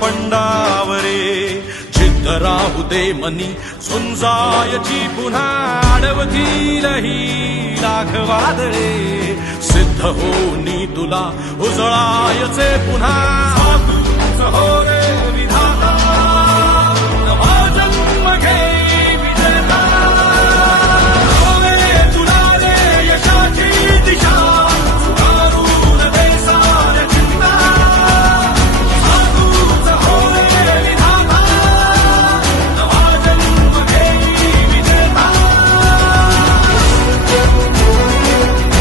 पंडावरे जिद्द राहू दे मनी झुंजायची पुन्हा अडवतील ही लाख वादळे सिद्ध होनी तुला उजळायचे पुन्हा हो रे